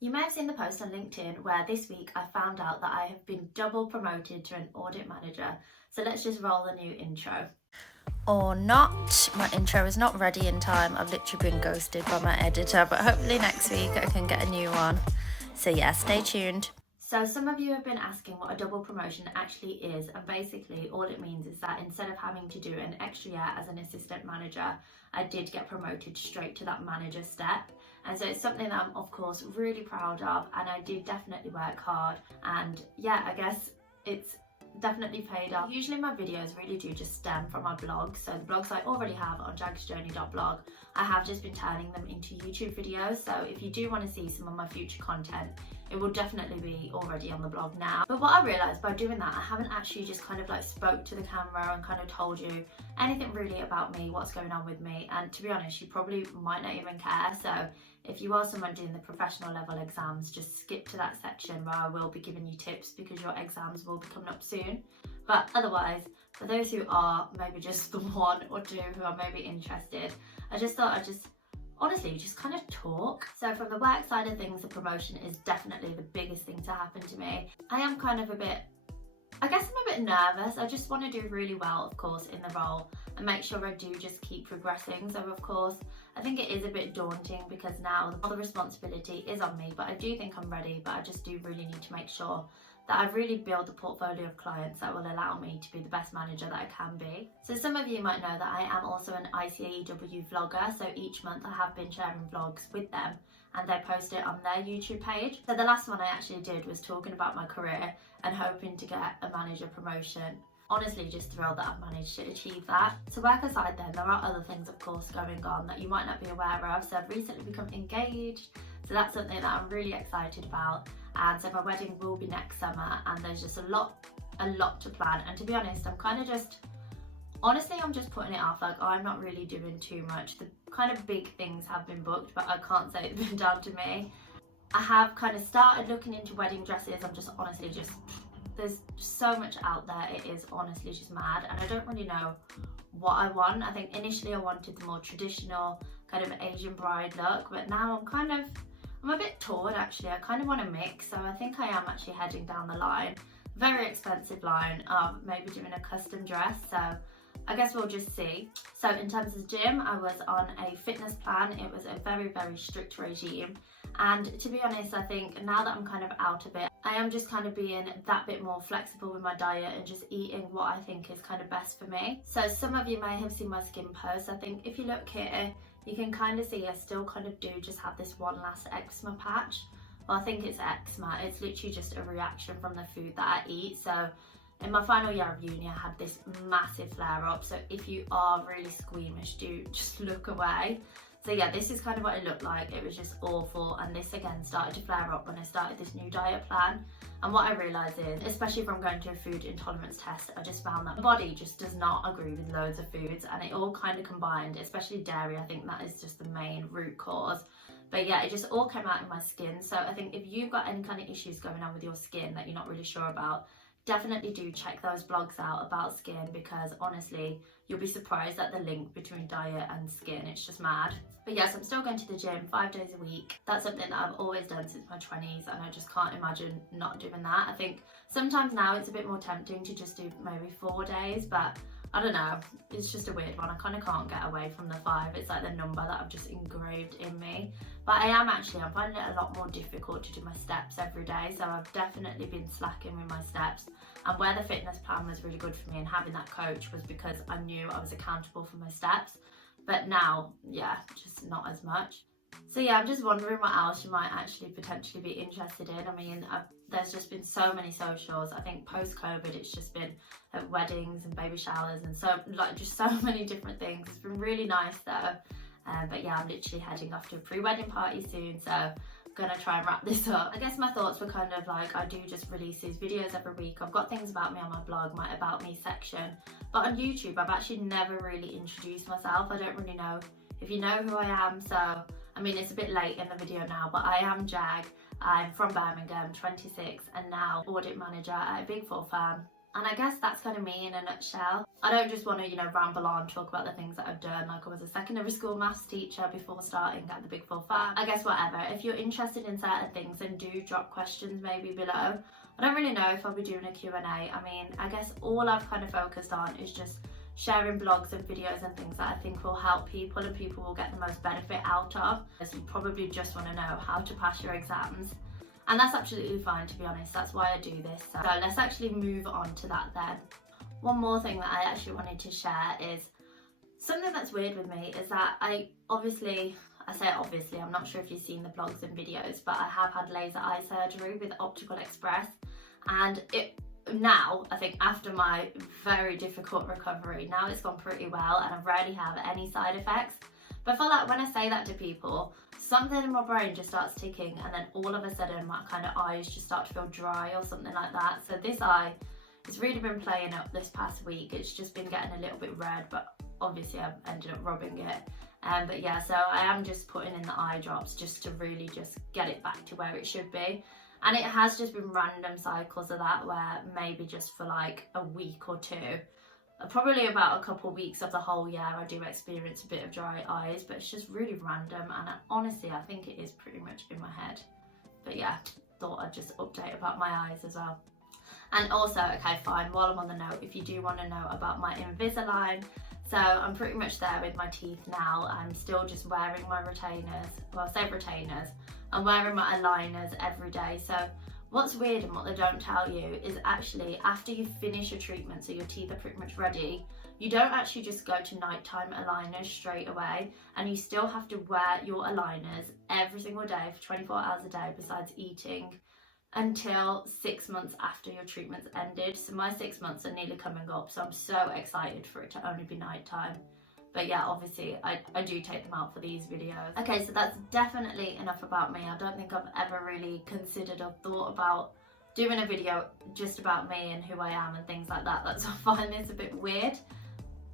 You may have seen the post on LinkedIn where this week I found out that I have been double promoted to an audit manager. So let's just roll the new intro. Or not, my intro is not ready in time. I've literally been ghosted by my editor, but hopefully next week I can get a new one. So yeah, stay tuned. So some of you have been asking what a double promotion actually is, and basically all it means is that instead of having to do an extra year as an assistant manager, I did get promoted straight to that manager step. And so it's something that I'm of course really proud of, and I did definitely work hard, and yeah, I guess it's definitely paid off. Usually my videos really do just stem from my blogs, so the blogs I already have on jagsjourney.blog, I have just been turning them into YouTube videos. So if you do want to see some of my future content, it will definitely be already on the blog now. But what I realised by doing that, I haven't actually just kind of like spoke to the camera and kind of told you anything really about me, what's going on with me, and to be honest, you probably might not even care. So if you are someone doing the professional level exams, just skip to that section where I will be giving you tips because your exams will be coming up soon. But otherwise, for those who are maybe just the one or two who are maybe interested, I just thought I'd just honestly just kind of talk. So from the work side of things, the promotion is definitely the biggest thing to happen to me. I am kind of I guess I'm a bit nervous. I just want to do really well, of course, in the role and make sure I do just keep progressing. So of course, I think it is a bit daunting because now all the responsibility is on me, but I do think I'm ready, but I just do really need to make sure that I've really built a portfolio of clients that will allow me to be the best manager that I can be. So some of you might know that I am also an ICAEW Vlogger, so each month I have been sharing vlogs with them and they post it on their YouTube page. So the last one I actually did was talking about my career and hoping to get a manager promotion. Honestly, just thrilled that I've managed to achieve that. So work aside then, there are other things of course going on that you might not be aware of. So I've recently become engaged, so that's something that I'm really excited about. And so my wedding will be next summer, and there's just a lot to plan. And to be honest, I'm just putting it off. Like, I'm not really doing too much. The kind of big things have been booked, but I can't say it's been down to me. I have kind of started looking into wedding dresses. I'm just honestly there's so much out there. It is honestly just mad, and I don't really know what I want. I think initially I wanted the more traditional kind of Asian bride look, but now I'm a bit torn actually. I kind of want to mix, so I think I am actually heading down the line, very expensive line of maybe doing a custom dress. So I guess we'll just see. So in terms of gym, I was on a fitness plan. It was a very, very strict regime. And to be honest, I think now that I'm kind of out of it, I am just kind of being that bit more flexible with my diet and just eating what I think is kind of best for me. So some of you may have seen my skin post. I think if you look here, you can kind of see I still kind of do just have this one last eczema patch. Well, I think it's eczema. It's literally just a reaction from the food that I eat. So in my final year of uni, I had this massive flare up. So if you are really squeamish, do just look away. So yeah, this is kind of what it looked like. It was just awful. And this again started to flare up when I started this new diet plan. And what I realised is, especially from going to a food intolerance test, I just found that my body just does not agree with loads of foods, and it all kind of combined, especially dairy. I think that is just the main root cause. But yeah, it just all came out in my skin. So I think if you've got any kind of issues going on with your skin that you're not really sure about, definitely do check those blogs out about skin, because honestly, you'll be surprised at the link between diet and skin. It's just mad. But yes, I'm still going to the gym 5 days a week. That's something that I've always done since my 20s, and I just can't imagine not doing that. I think sometimes now it's a bit more tempting to just do maybe 4 days, but I don't know, it's just a weird one. I kind of can't get away from the 5. It's like the number that I've just engraved in me. But I'm finding it a lot more difficult to do my steps every day. So I've definitely been slacking with my steps. And where the fitness plan was really good for me and having that coach was because I knew I was accountable for my steps. But now, yeah, just not as much. So yeah, I'm just wondering what else you might actually potentially be interested in. I mean, there's just been so many socials. I think post-COVID, it's just been weddings and baby showers and just so many different things. It's been really nice though. But yeah, I'm literally heading off to a pre-wedding party soon, so I'm gonna try and wrap this up. I guess my thoughts were kind of like, I do just release these videos every week. I've got things about me on my blog, my About Me section. But on YouTube, I've actually never really introduced myself. I don't really know if you know who I am, so I mean, it's a bit late in the video now, but I am Jag. I'm from Birmingham, 26, and now audit manager at a Big Four firm. And I guess that's kind of me in a nutshell. I don't just want to, you know, ramble on, talk about the things that I've done. Like I was a secondary school maths teacher before starting at the Big 4 Firm. I guess whatever. If you're interested in certain things, then do drop questions maybe below. I don't really know if I'll be doing a Q&A. I mean, I guess all I've kind of focused on is just sharing blogs and videos and things that I think will help people and people will get the most benefit out of. As you probably just want to know how to pass your exams. And that's absolutely fine, to be honest. That's why I do this. So let's actually move on to that then. One more thing that I actually wanted to share is something that's weird with me is that I say obviously, I'm not sure if you've seen the blogs and videos, but I have had laser eye surgery with Optical Express. And now, I think after my very difficult recovery, now it's gone pretty well and I rarely have any side effects. But I feel like when I say that to people, something in my brain just starts ticking and then all of a sudden my kind of eyes just start to feel dry or something like that. So this eye has really been playing up this past week. It's just been getting a little bit red, but obviously I've ended up rubbing it. But yeah, so I am just putting in the eye drops just to really just get it back to where it should be. And it has just been random cycles of that where maybe just for like a week or two, probably about a couple of weeks of the whole year, I do experience a bit of dry eyes, but it's just really random. And honestly, I think it is pretty much in my head. But yeah, thought I'd just update about my eyes as well. And also, okay, fine, while I'm on the note, if you do want to know about my Invisalign, so I'm pretty much there with my teeth now. I'm still just wearing my retainers, well, I say retainers, I'm wearing my aligners every day. So what's weird and what they don't tell you is actually after you finish your treatment, so your teeth are pretty much ready, you don't actually just go to nighttime aligners straight away, and you still have to wear your aligners every single day for 24 hours a day besides eating until 6 months after your treatment's ended. So my 6 months are nearly coming up, so I'm so excited for it to only be nighttime. But yeah, obviously I do take them out for these videos. Okay, so that's definitely enough about me. I don't think I've ever really considered or thought about doing a video just about me and who I am and things like that. That's I find this a bit weird.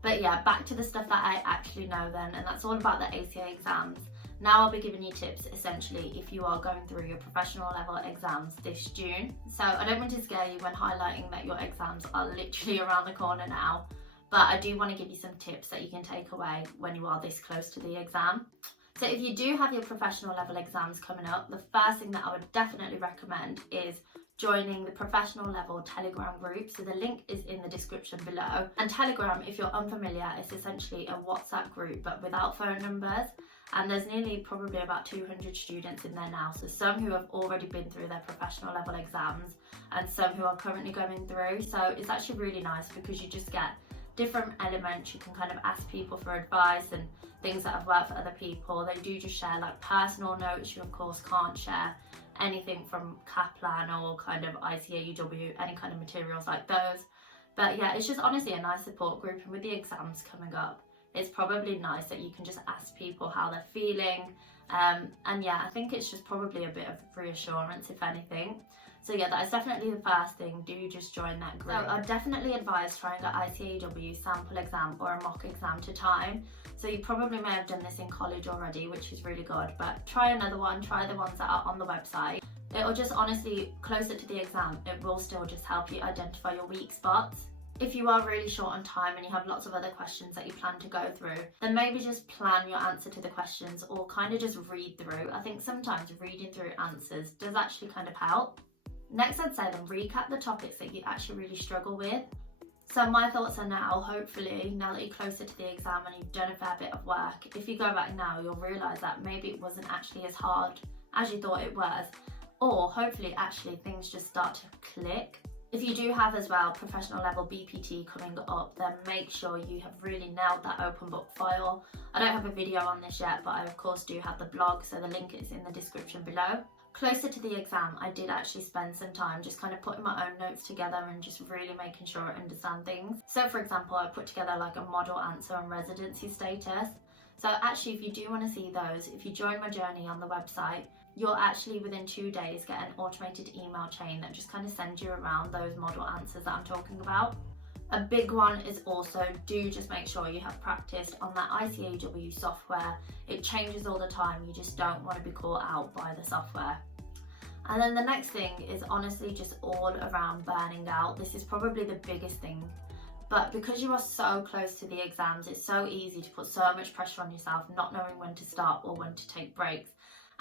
But yeah, back to the stuff that I actually know then, and that's all about the ACA exams. Now I'll be giving you tips essentially if you are going through your professional level exams this June. So I don't want to scare you when highlighting that your exams are literally around the corner now, but I do want to give you some tips that you can take away when you are this close to the exam. So if you do have your professional level exams coming up, the first thing that I would definitely recommend is joining the professional level Telegram group. So the link is in the description below. And Telegram, if you're unfamiliar, is essentially a WhatsApp group but without phone numbers. And there's nearly probably about 200 students in there now. So some who have already been through their professional level exams and some who are currently going through. So it's actually really nice because you just get different elements. You can kind of ask people for advice and things that have worked for other people. They do just share like personal notes. You of course can't share anything from Caption or kind of ICAEW, any kind of materials like those. But yeah, it's just honestly a nice support group, and with the exams coming up, it's probably nice that you can just ask people how they're feeling. And yeah, I think it's just probably a bit of reassurance, if anything. So yeah, that is definitely the first thing. Do just join that group. So I'd definitely advise trying an ICAEW sample exam or a mock exam to time. So you probably may have done this in college already, which is really good, but try another one, try the ones that are on the website. It'll just honestly, closer to the exam, it will still just help you identify your weak spots. If you are really short on time and you have lots of other questions that you plan to go through, then maybe just plan your answer to the questions or kind of just read through. I think sometimes reading through answers does actually kind of help. Next, I'd say then recap the topics that you actually really struggle with. So my thoughts are now, hopefully, now that you're closer to the exam and you've done a fair bit of work, if you go back now, you'll realise that maybe it wasn't actually as hard as you thought it was, or hopefully actually things just start to click. If you do have as well professional level BPT coming up, then make sure you have really nailed that open book file. I don't have a video on this yet, but I of course do have the blog, so the link is in the description below. Closer to the exam, I did actually spend some time just kind of putting my own notes together and just really making sure I understand things. So for example, I put together like a model answer on residency status. So actually, if you do want to see those, if you join my journey on the website, you'll actually within 2 days get an automated email chain that just kind of sends you around those model answers that I'm talking about. A big one is also, do just make sure you have practiced on that ICAEW software. It changes all the time, you just don't want to be caught out by the software. And then the next thing is honestly just all around burning out. This is probably the biggest thing. But because you are so close to the exams, it's so easy to put so much pressure on yourself, not knowing when to stop or when to take breaks.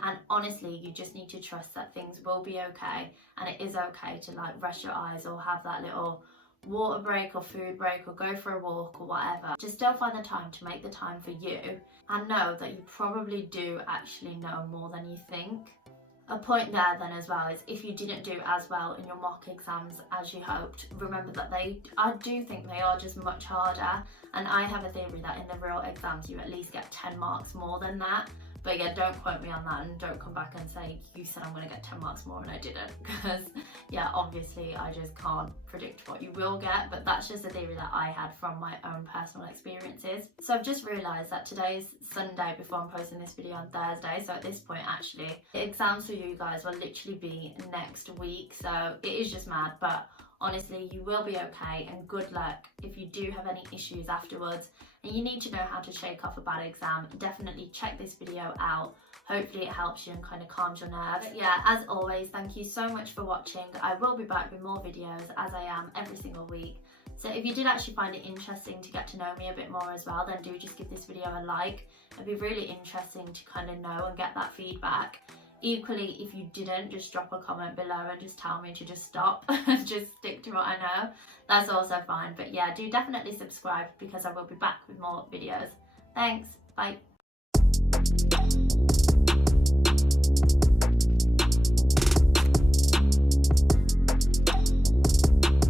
And honestly, you just need to trust that things will be okay. And it is okay to like rest your eyes or have that little water break or food break or go for a walk or whatever. Just still find the time to make the time for you, and know that you probably do actually know more than you think. A point there then as well is if you didn't do as well in your mock exams as you hoped, remember that I do think they are just much harder, and I have a theory that in the real exams you at least get 10 marks more than that. But yeah, don't quote me on that, and don't come back and say you said I'm going to get 10 marks more and I didn't, because yeah, obviously I just can't predict what you will get, but that's just a theory that I had from my own personal experiences. So I've just realised that today's Sunday before I'm posting this video on Thursday, so at this point actually the exams for you guys will literally be next week, so it is just mad, but honestly you will be okay, and good luck. If you do have any issues afterwards and you need to know how to shake off a bad exam, definitely check this video out. Hopefully it helps you and kind of calms your nerves. But yeah, as always, thank you so much for watching. I will be back with more videos as I am every single week. So if you did actually find it interesting to get to know me a bit more as well, then do just give this video a like. It'd be really interesting to kind of know and get that feedback. Equally, if you didn't, just drop a comment below and just tell me to just stop and just stick to what I know. That's also fine. But yeah, do definitely subscribe because I will be back with more videos. Thanks. Bye.